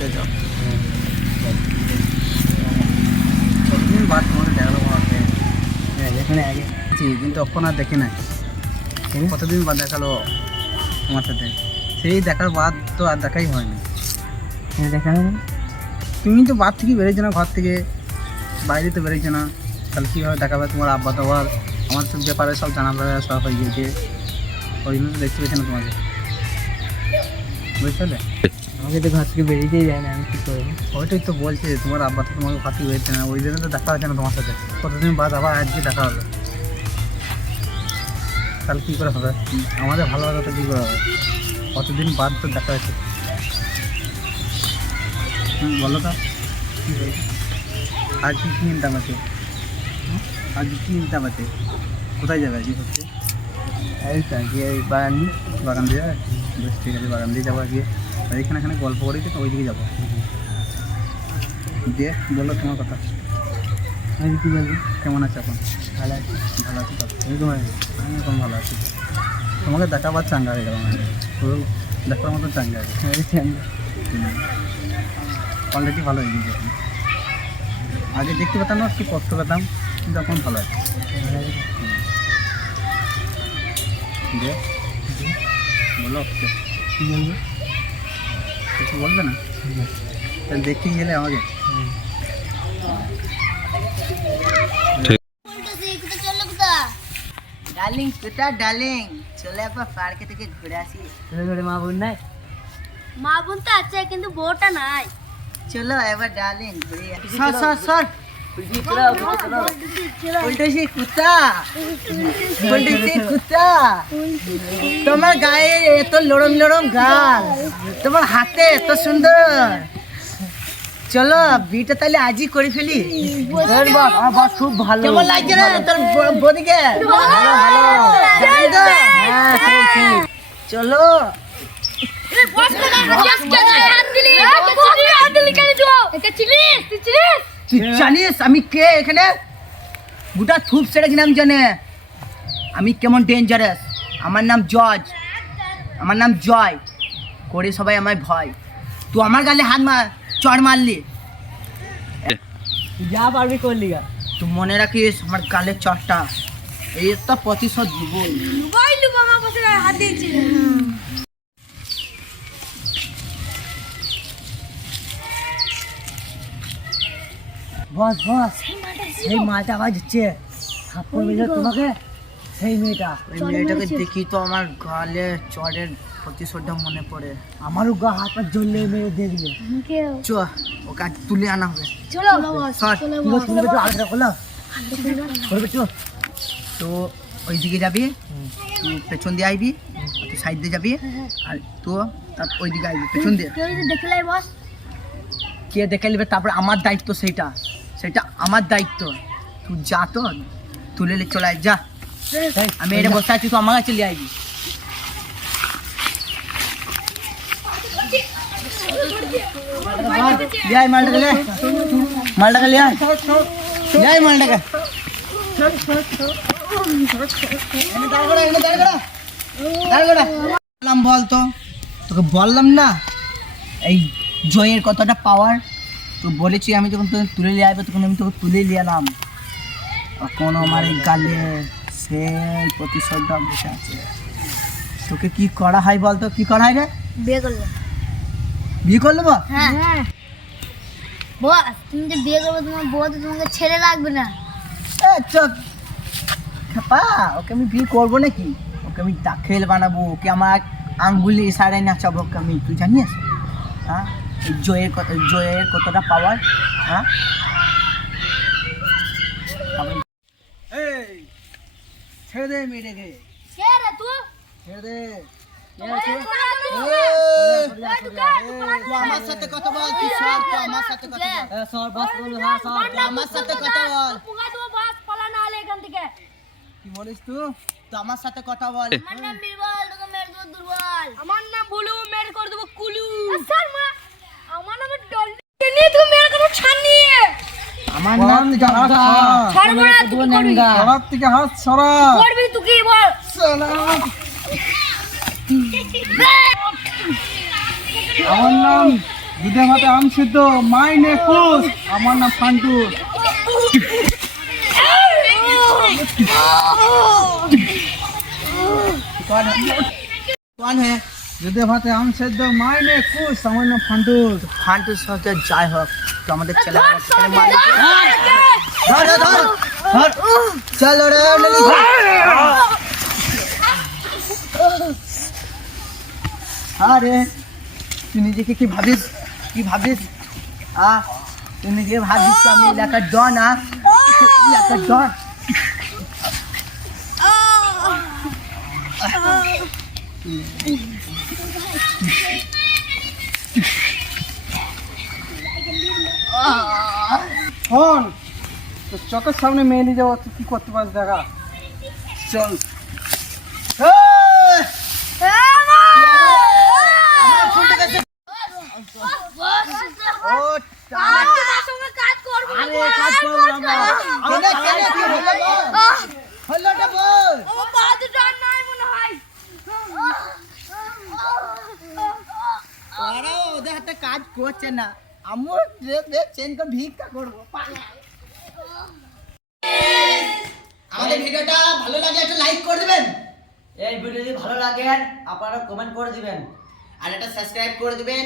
ঠিক আছে কতদিন বাদ তোমাকে দেখালো আমাকে এখানে আগে কিন্তু তখন আর দেখি নাই কতদিন বাদ দেখালো তোমার সাথে সেই দেখার বাদ তো আর দেখাই হয়নি দেখা তুমি তো বাদ থেকে বেরোচ্ছো না ঘর থেকে বাইরে তো বেরোচ্ছো না তাহলে কীভাবে দেখাবে তোমার আব্বা তো আবার আমার তো ব্যাপারে সব জানা সব হয়ে গিয়েছে ওই জন্য তো দেখতে পেয়েছি না তোমাকে বুঝতে পারলে আমাকে তো ঘর থেকে বেরিয়েতেই যায় না আমি কী করবো ওইটাই তো বলছে তোমার আব্বা তো তোমাকে ঘর থেকে বেরোচ্ছে না ওই জন্য তো দেখা হচ্ছে না তোমার সাথে কতদিন বাদ আবার আজকে দেখা হলো তাহলে কী করে হবে আমাদের ভালো লাগা তো কী করে হবে কতদিন বাদ তো দেখা হচ্ছে বলো তো কী হয়েছে আর কী কী ইনকাম আছে আর কী ইনকাম আছে কোথায় যাবে আজকে হচ্ছে এই তো আজকে এই বাগান দিয়ে যাবে বেশ ঠিক আছে বাগান দিয়ে যাবো আজকে এইখানে এখানে গল্প করেছি তো ওই দিকে যাবো দিয়ে বলো তোমার কথা আমি কী বলবি কেমন আছে এখন ভালো আছি ভালো আছি তো আমি এখন ভালো আছি তোমাকে দেখাবার চাঙ্গা হয়ে গেলাম পুরো দেখার মতো চাঙ্গা আছে চাঙ্গা কোয়ালিটি ভালো হয়ে গিয়েছে আগে দেখতে পেতাম না একটু কষ্ট পেতাম কিন্তু এখন ভালো আছে দিয়ে বলো কী বলবে কিছু বলবে না তাহলে দেখতে গেলে আমাকে ডার্লিং কোথা ডার্লিং চলে একবার পার্কে থেকে ঘুরে আসি ঘুরে মা বোন নাই মা বোন তো আছে কিন্তু বউটা নাই চলো একবার ডার্লিং ঘুরে সর সর সর উল্টোশি কুত্তা উল্টোশি কুত্তা তোমার গায়ে এত লড়ম লড়ম গাল তোমার হাতে এত সুন্দর চলো বিটা তাহলে আজই করে ফেলি আমার বস খুব ভালো কেমন লাগছে না তোর বদিকে চলো জানিস আমি কে এখানে গোটা থুপ ছেড়ে কিনাম জানে আমি কেমন ডেঞ্জারাস আমার নাম জজ আমার নাম জয় করে সবাই আমায় ভয় তুই আমার গালে হাত মার চড় মারলি যা পারবি করলি গা তুই মনে রাখিস আমার গালের চড়টা এই তো প্রতিশোধ দিব হাত দিয়েছি বস বস সেই মালটা আওয়াজ হচ্ছে থাপ্পড় মেরে তোমাকে সেই মেয়েটা ওই মেয়েটাকে দেখি তো আমার গালে চড়ের প্রতিশোধটা মনে পড়ে আমারও গা হাত পা জ্বললে মেয়ে দেখলে চ ওকে তুলে আনা হবে চলো তো ওই দিকে যাবি পেছন দিয়ে আইবি তুই সাইড দিয়ে যাবি আর তো ওই দিকে আইবি পেছন দিয়ে দেখলাই বস কে দেখে নেবে তারপরে আমার দায়িত্ব সেটা আমার দায়িত্ব তুই যা তো তুলে চলে আয় যা আমি এটা বসে আছি তো আমার কাছে চলে আইবি মালটাকে লিয়ে আয় মালটাকে বল তো তোকে বললাম না এই জয়ের কতটা পাওয়ার তো বলেছি আমি যখন তোকে তুলে নিয়ে আসবে তখন আমি তোকে তুলে নিয়ে এলাম এখন আমার এই গালে সেই প্রতিশোধটা বসে আছে তোকে কি করা হয় বলতো কি করা হয় রে বিয়ে করলে বল হ্যাঁ বস তুমি যে বিয়ে করবে তোমার বউ তো তোমাকে ছেড়ে লাগবে না চোখ খেপা ওকে আমি বিয়ে করবো নাকি ওকে আমি দাখেল বানাবো ওকে আমার আঙ্গুলি ইশারায় নাচাবো ওকে আমি তুই জানিস হ্যাঁ এই জয়ের কতটা পাওয়ার হ্যাঁ ছেড়ে দে মেয়েটাকে ছেড়ে দে আমার সাথে কথা বল তুই সর তো আমার সাথে কথা বল সর বস বল হ্যাঁ সর আমার সাথে কথা বল কি বলিস তুই তো আমার সাথে কথা বল আমার নাম বীরবল তোকে মেরে দেব দুর্বল আমার নাম ভুলু মেরে করে দেব কুলু স্যার মা আমার নাম ডলি নি তুমি মেরে করো ছানি আমার নাম জাগা ছাড়বো না তুই করবি হাত থেকে হাত সরা করবি তুই কি বল আমার নাম দুধে ভাতে আম সিদ্ধ মাইনে খুশ, আমার নাম ফান্টু। कौन है? দুধে ভাতে আম সিদ্ধ মাইনে খুশ, আমার নাম ফান্টু। ফান্টুর সাথে যাই হোক তো আমাদের ছেলে মালিক ধর চলো রে নেলি। আরে তুই নিজেকে কি ভাবিস তুই নিজে ভাবিস তো আমি এলাকার ডন এলাকার ডন। শোন, তো চোখের সামনে মেয়ে নিয়ে যাবো, তুই কি করতে পারিস দেখা। চল ওদের হাতে কাজ করছে না, আমার চেনকে ভিক্ষা করবো। আমাদের ভিডিওটা ভালো লাগে একটা লাইক করে দিবেন, এই ভিডিও যদি ভালো লাগে আপনারা কমেন্ট করে দিবেন, আর একটা সাবস্ক্রাইব করে দিবেন।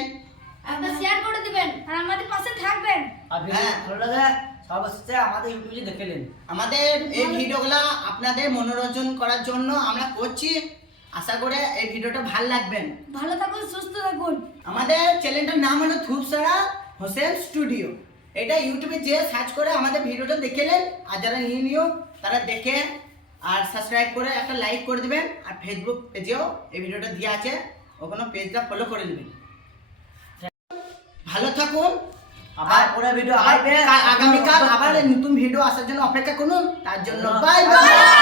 একটা শেয়ার করে দিবেন আর আমাদের পাশে থাকবেন। আর ভিডিও হ্যাঁ। ভালো লাগে সর্বশেষে আমাদের ইউটিউবে দেখে নিন। আমাদের এই ভিডিওগুলো আপনাদের মনোরঞ্জন করার জন্য আমরা করছি, আশা করে এই ভিডিওটা ভালো লাগবেন। ভালো থাকুন, সুস্থ থাকুন। আমাদের চ্যানেলটার নাম হলো ধূপসারা হোসেন স্টুডিও। এটা ইউটিউবে যে সার্চ করে আমাদের ভিডিওটা দেখে নেন, আর যারা নিউ তারা দেখে আর সাবস্ক্রাইব করে একটা লাইক করে দিবেন। আর ফেসবুক পেজেও এই ভিডিওটা দেওয়া আছে, ওখানে পেজটা ফলো করে দিবেন। ভালো থাকুন, আবার পরে ভিডিও আসবে, আগামীকাল আবার নতুন ভিডিও আসার জন্য অপেক্ষা করুন। তার জন্য বাই বাই।